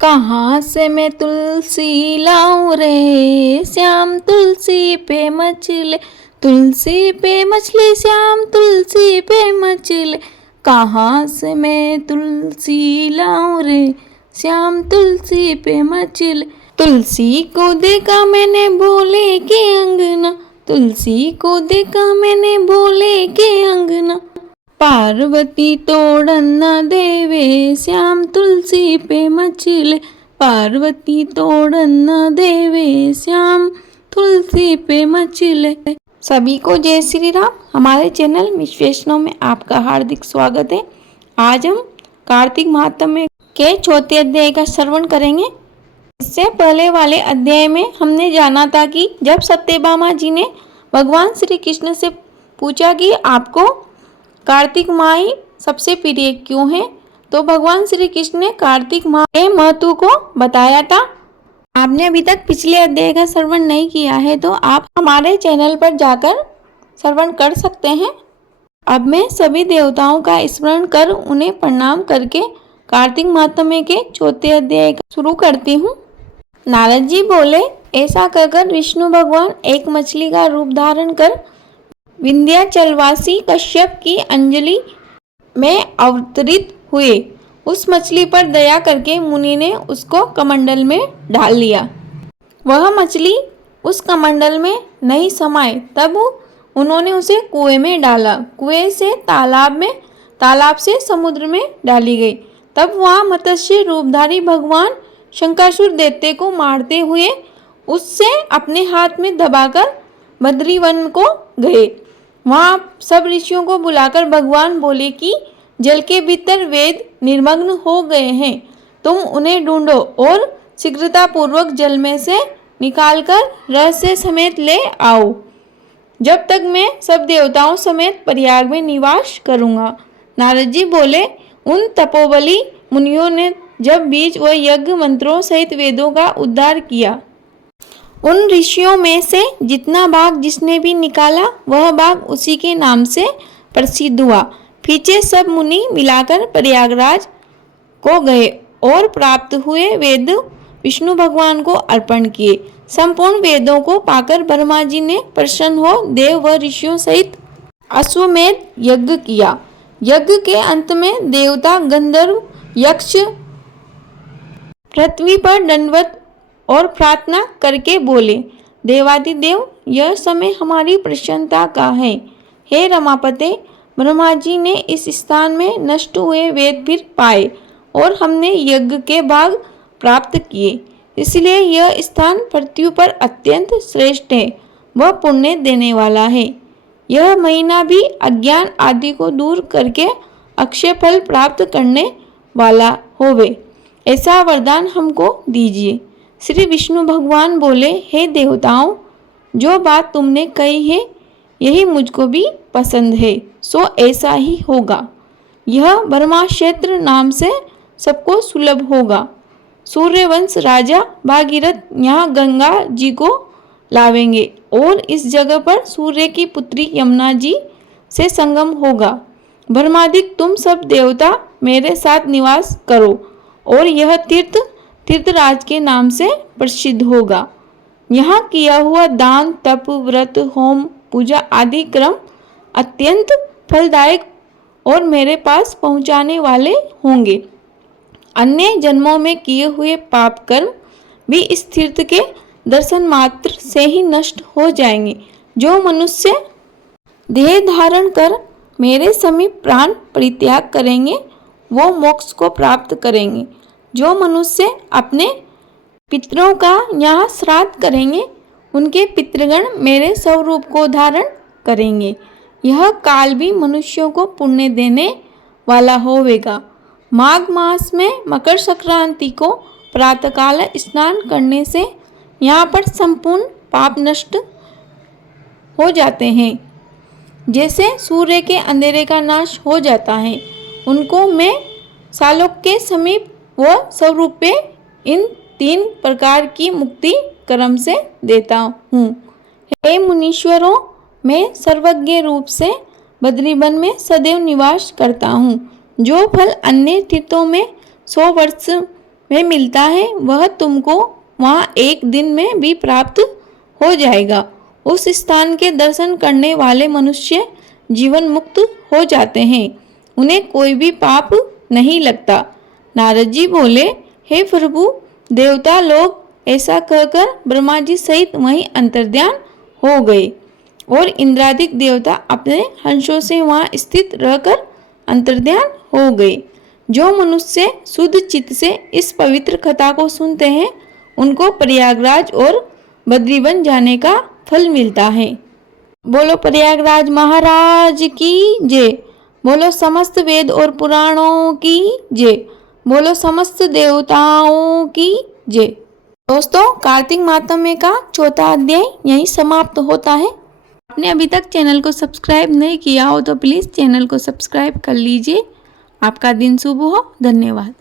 कहाँ से मैं तुलसी लाऊं रे श्याम, तुलसी पे मचले, तुलसी पे मछली श्याम, तुलसी पे मचले। कहाँ से मैं तुलसी लाऊं रे श्याम, तुलसी पे मचले। तुलसी को देखा मैंने भोले के अंगना, तुलसी को देखा मैंने भोले के अंगना। पार्वती तोड़न न देवे श्याम, तुलसी पे मचले। पार्वती तोड़न न देवे श्याम, तुलसी पे मचले। सभी को जय श्री राम। हमारे चैनल मिस वैष्णव में आपका हार्दिक स्वागत है। आज हम कार्तिक महात्म्य के चौथे अध्याय का श्रवण करेंगे। इससे पहले वाले अध्याय में हमने जाना था कि जब सत्यभामा जी ने भगवान श्री कृष्ण से पूछा कि आपको कार्तिक माह ही सबसे प्रिय क्यों है, तो भगवान श्री कृष्ण ने कार्तिक माह के महत्व को बताया था। आपने अभी तक पिछले अध्याय का श्रवण नहीं किया है तो आप हमारे चैनल पर जाकर श्रवण कर सकते हैं। अब मैं सभी देवताओं का स्मरण कर उन्हें प्रणाम करके कार्तिक महात्म्य के चौथे अध्याय का शुरू करती हूँ। नारद जी बोले, ऐसा कहकर विष्णु भगवान एक मछली का रूप धारण कर विंध्याचलवासी कश्यप की अंजलि में अवतरित हुए। उस मछली पर दया करके मुनि ने उसको कमंडल में डाल लिया। वह मछली उस कमंडल में नहीं समाये, तब उन्होंने उसे कुएं में डाला। कुएं से तालाब में, तालाब से समुद्र में डाली गई। तब वहाँ मत्स्य रूपधारी भगवान शंकासुर दैत्य को मारते हुए उससे अपने हाथ में दबाकर बद्रीवन को गए। वहाँ सब ऋषियों को बुलाकर भगवान बोले कि जल के भीतर वेद निर्मग्न हो गए हैं, तुम उन्हें ढूंढो और शीघ्रतापूर्वक जल में से निकालकर रहस्य समेत ले आओ, जब तक मैं सब देवताओं समेत प्रयाग में निवास करूँगा। नारद जी बोले, उन तपोबली मुनियों ने जब बीज व यज्ञ मंत्रों सहित वेदों का उद्धार किया, उन ऋषियों में से जितना भाग जिसने भी निकाला वह भाग उसी के नाम से प्रसिद्ध हुआ। पीछे सब मुनि मिलाकर प्रयागराज को गए और प्राप्त हुए वेद विष्णु भगवान को अर्पण किए। संपूर्ण वेदों को पाकर ब्रह्मा जी ने प्रसन्न हो देव व ऋषियों सहित अश्वमेध यज्ञ किया। यज्ञ के अंत में देवता, गंधर्व, यक्ष पृथ्वी पर दंडवत और प्रार्थना करके बोले, देवादिदेव, यह समय हमारी प्रसन्नता का है। हे रमापते, ब्रह्मा जी ने इस स्थान में नष्ट हुए वेद फिर पाए और हमने यज्ञ के भाग प्राप्त किए, इसलिए यह स्थान पृथ्वी पर अत्यंत श्रेष्ठ है, वह पुण्य देने वाला है। यह महीना भी अज्ञान आदि को दूर करके अक्षय फल प्राप्त करने वाला होवे, ऐसा वरदान हमको दीजिए। श्री विष्णु भगवान बोले, हे देवताओं, जो बात तुमने कही है यही मुझको भी पसंद है, सो ऐसा ही होगा। यह ब्रह्मक्षेत्र नाम से सबको सुलभ होगा। सूर्यवंश राजा भागीरथ यहाँ गंगा जी को लावेंगे और इस जगह पर सूर्य की पुत्री यमुना जी से संगम होगा। ब्रह्मादिक तुम सब देवता मेरे साथ निवास करो और यह तीर्थ तीर्थराज के नाम से प्रसिद्ध होगा। यहाँ किया हुआ दान, तप, व्रत, होम, पूजा आदि क्रम अत्यंत फलदायक और मेरे पास पहुँचाने वाले होंगे। अन्य जन्मों में किए हुए पाप कर्म भी इस तीर्थ के दर्शन मात्र से ही नष्ट हो जाएंगे। जो मनुष्य देह धारण कर मेरे समीप प्राण परित्याग करेंगे वो मोक्ष को प्राप्त करेंगे। जो मनुष्य अपने पितरों का यहाँ श्राद्ध करेंगे उनके पितृगण मेरे स्वरूप को धारण करेंगे। यह काल भी मनुष्यों को पुण्य देने वाला होवेगा। माघ मास में मकर संक्रांति को प्रातःकाल स्नान करने से यहाँ पर संपूर्ण पाप नष्ट हो जाते हैं। जैसे सूर्य के अंधेरे का नाश हो जाता है, उनको मैं सालोक के समीप व स्वरूप पे इन 3 प्रकार की मुक्ति क्रम से देता हूँ। हे मुनीश्वरों, मैं सर्वज्ञ रूप से बद्रीवन में सदैव निवास करता हूँ। जो फल अन्य तीर्थों में 100 वर्ष में मिलता है वह तुमको वहाँ एक दिन में भी प्राप्त हो जाएगा। उस स्थान के दर्शन करने वाले मनुष्य जीवन मुक्त हो जाते हैं, उन्हें कोई भी पाप नहीं लगता। नारद जी बोले, हे प्रभु, देवता लोग ऐसा कहकर ब्रह्मा जी सहित वहीं अंतर्ध्यान हो गए और इंद्रादिक देवता अपने हंसों से वहाँ स्थित रहकर अंतर्ध्यान हो गए। जो मनुष्य शुद्ध चित्त से इस पवित्र कथा को सुनते हैं उनको प्रयागराज और बद्रीवन जाने का फल मिलता है। बोलो प्रयागराज महाराज की जय। बोलो समस्त वेद और पुराणों की जय। बोलो समस्त देवताओं की जय। दोस्तों, कार्तिक मातम्य का चौथा अध्याय यहीं समाप्त होता है। आपने अभी तक चैनल को सब्सक्राइब नहीं किया हो तो प्लीज़ चैनल को सब्सक्राइब कर लीजिए। आपका दिन शुभ हो। धन्यवाद।